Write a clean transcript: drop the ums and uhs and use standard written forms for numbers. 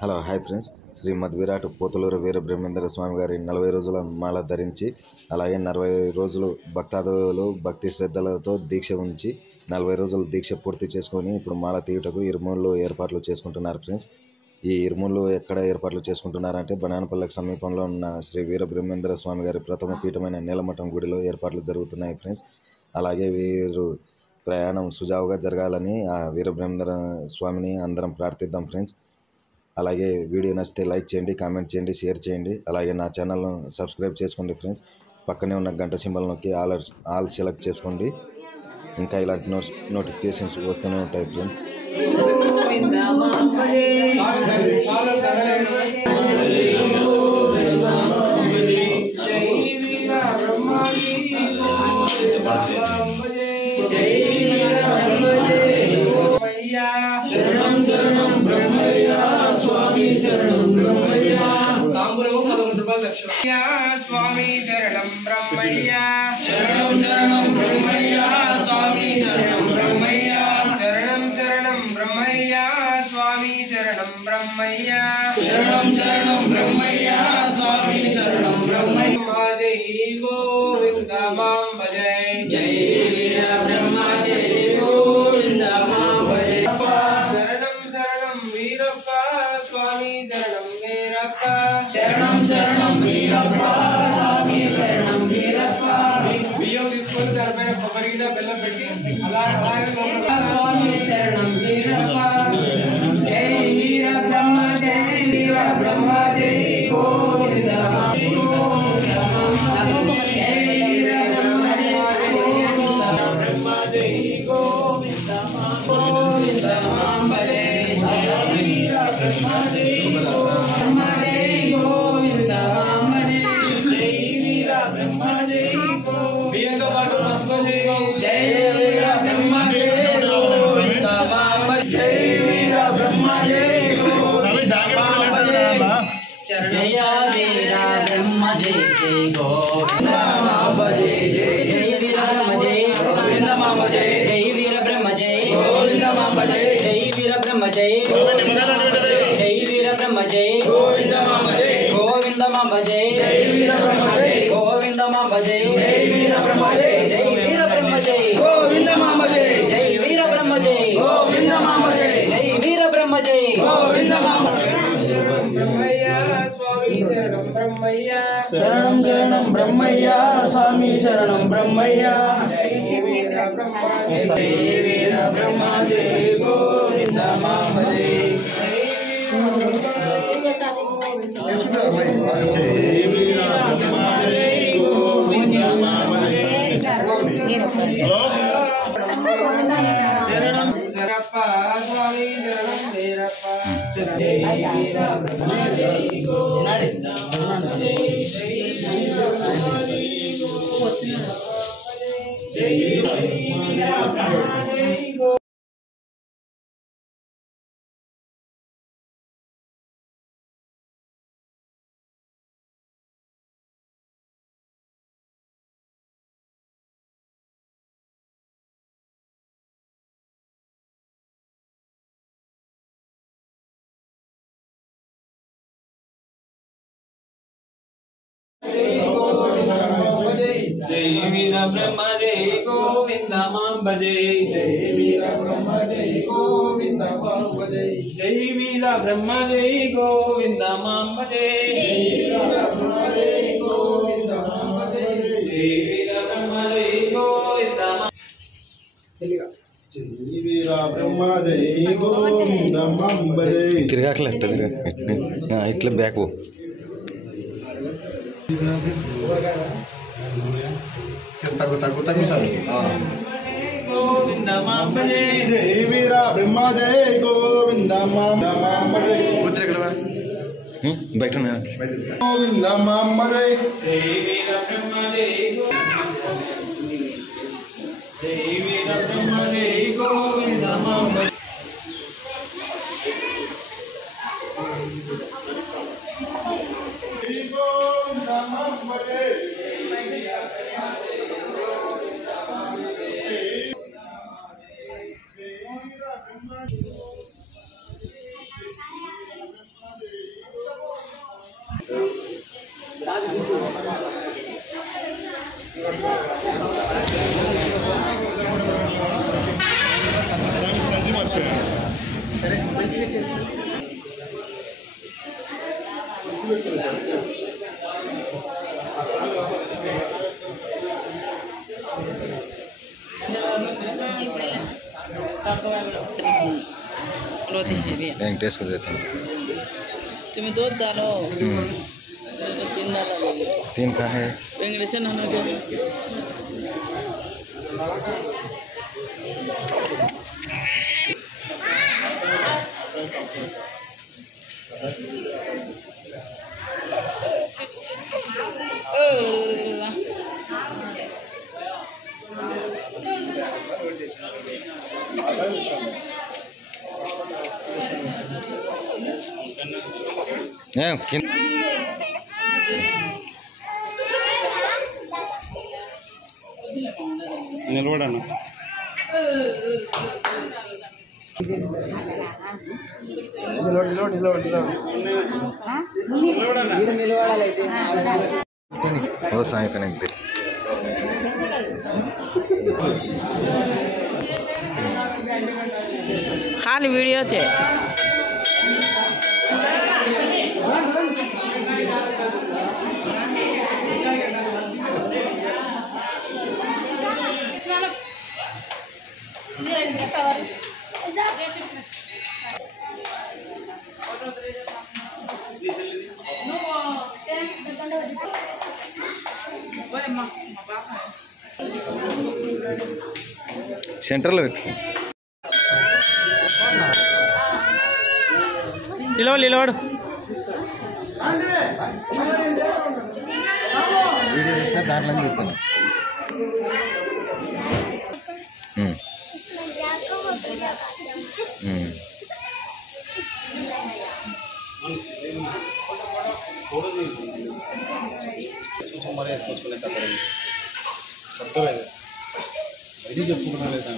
Hello hi friends. Shrimad Virat Pothuluru Veera Brahmendra Swami గారి 40 రోజుల మాల ధరించి, అలాగే 40 రోజులు భక్తాదులు భక్తి శ్రద్ధలతో దీక్ష ఉంచి 40 రోజులు దీక్ష పూర్తి చేసుకొని ఇప్పుడు మాల తీయుటకు ఇరుమూళ్ళు ఏర్పాట్లు చేసుకుంటున్నారు ఫ్రెండ్స్. ఈ ఇరుమూళ్ళు ఎక్కడ ఏర్పాట్లు చేసుకుంటున్నారంటే బనానపల్లెకి సమీపంలో ఉన్న శ్రీ వీర బ్రహ్మేంద్ర స్వామి గారి ప్రథమ పీఠమైన నీలమఠం గుడిలో ఏర్పాట్లు జరుగుతున్నాయి ఫ్రెండ్స్. అలాగే వీరు ప్రయాణం సుజావుగా జరగాలని ఆ వీరబ్రహ్మేంద్ర స్వామిని అందరం ప్రార్థిద్దాం ఫ్రెండ్స్. అలాగే వీడియో నచ్చితే లైక్ చేయండి, కామెంట్ చేయండి, షేర్ చేయండి. అలాగే నా ఛానల్ను సబ్స్క్రైబ్ చేసుకోండి ఫ్రెండ్స్. పక్కనే ఉన్న గంట సింబల్ నొక్కి ఆల్ సెలెక్ట్ చేసుకోండి. ఇంకా ఇలాంటి నోటిఫికేషన్స్ వస్తూనే ఉంటాయి ఫ్రెండ్స్. శరణం శరణం బ్రహ్మయ్య స్వామి శరణం బ్రహ్మయ్య తాంబూలము 11 రూపాయలు దక్షిణ. స్వామి శరణం బ్రహ్మయ్య శరణం శరణం బ్రహ్మయ్య స్వామి శరణం బ్రహ్మయ్య శరణం శరణం బ్రహ్మయ్య స్వామి శరణం బ్రహ్మయ్య శరణం శరణం బ్రహ్మయ్య స్వామి శరణం బ్రహ్మయ్య. జై గోవింద మాం భజే, జై వీర బ్రహ్మ జై గోవింద మాం భజే. శరణం శరణం వీరప్ప స్వామి శరణం వీరప్ప శరణం శరణం వీరప్ప స్వామి శరణం వీరప్ప. బియ్యం తీసుకొని దానిపైన కొబ్బరి గిన్నె బెల్లం పెట్టి స్వామి శరణం వీరప్ప. జై వీర బ్రహ్మ జై వీర బ్రహ్మ జై గోవింద బియ్యంతో పాటు పసుపు జై వీర బ్రహ్మ జై గోవింద మామ జై వీర బ్రహ్మ జై గోవింద జయ వీర బ్రహ్మ జై జై గోవింద మామ జై జై వీర బ్రహ్మ జై గోవింద మామ జై జై వీర బ్రహ్మ జై గోవింద మామ జై జై వీర బ్రహ్మ జై జై వీర బ్రహ్మ జై గోవింద మామ జై గోవింద మామ జై జై వీర బ్రహ్మ జై గోవింద మామ జై జై వీర బ్రహ్మ జై జై వీర బ్రహ్మ జై గోవింద మామ జై జై వీర బ్రహ్మ జై గోవింద మామ జై జై వీర బ్రహ్మ జై గోవింద మామ బ్రహ్మయ్య స్వామి శరణం బ్రహ్మయ్య శరణం శరణం బ్రహ్మయ్య స్వామి శరణం బ్రహ్మయ్య జై వీర బ్రహ్మ జై వీర బ్రహ్మ జై గోవింద మామ జై శరణం శరప్ప స్వామి శరణం వీరప్ప జై వీర బ్రహ్మ జై గోవింద జై జై వీర బ్రహ్మ జై గోవింద మాం భజే, జై వీర బ్రహ్మ జై గోవింద మాం భజే, జై వీర బ్రహ్మ జై గోవింద మాం భజే, జై వీర బ్రహ్మ జై గోవింద మాం భజే, జై వీర బ్రహ్మ జై గోవింద మాం జై వీర బ్రహ్మ జై గోవింద మాం భజే. తిరగాకలే ఇట్లా బ్యాక్ గోవింద మాం భజే, జై వీర బ్రహ్మ జై గోవింద మాం భజే, బయట గోవింద మాం భజే, జై వీర బ్రహ్మ జై జై వీర బ్రహ్మ జై గోవింద మాం భజే. గోవింద మాం భజే. సంచి మర్చిపోయాను. टेस्ट कर देते हैं। तुम्हें दो डालो, तीन डालो। 3 का है। वेंकटेशन होना क्या? నిలబడను. वो साई कनेक्ट दे। खाली वीडियो છે। సెంటర్లో పెట్టు. నిలబడు వీడియో చేసిన దాంట్లో చూస్తాను. ఇది చెప్పుకున్నా లేదా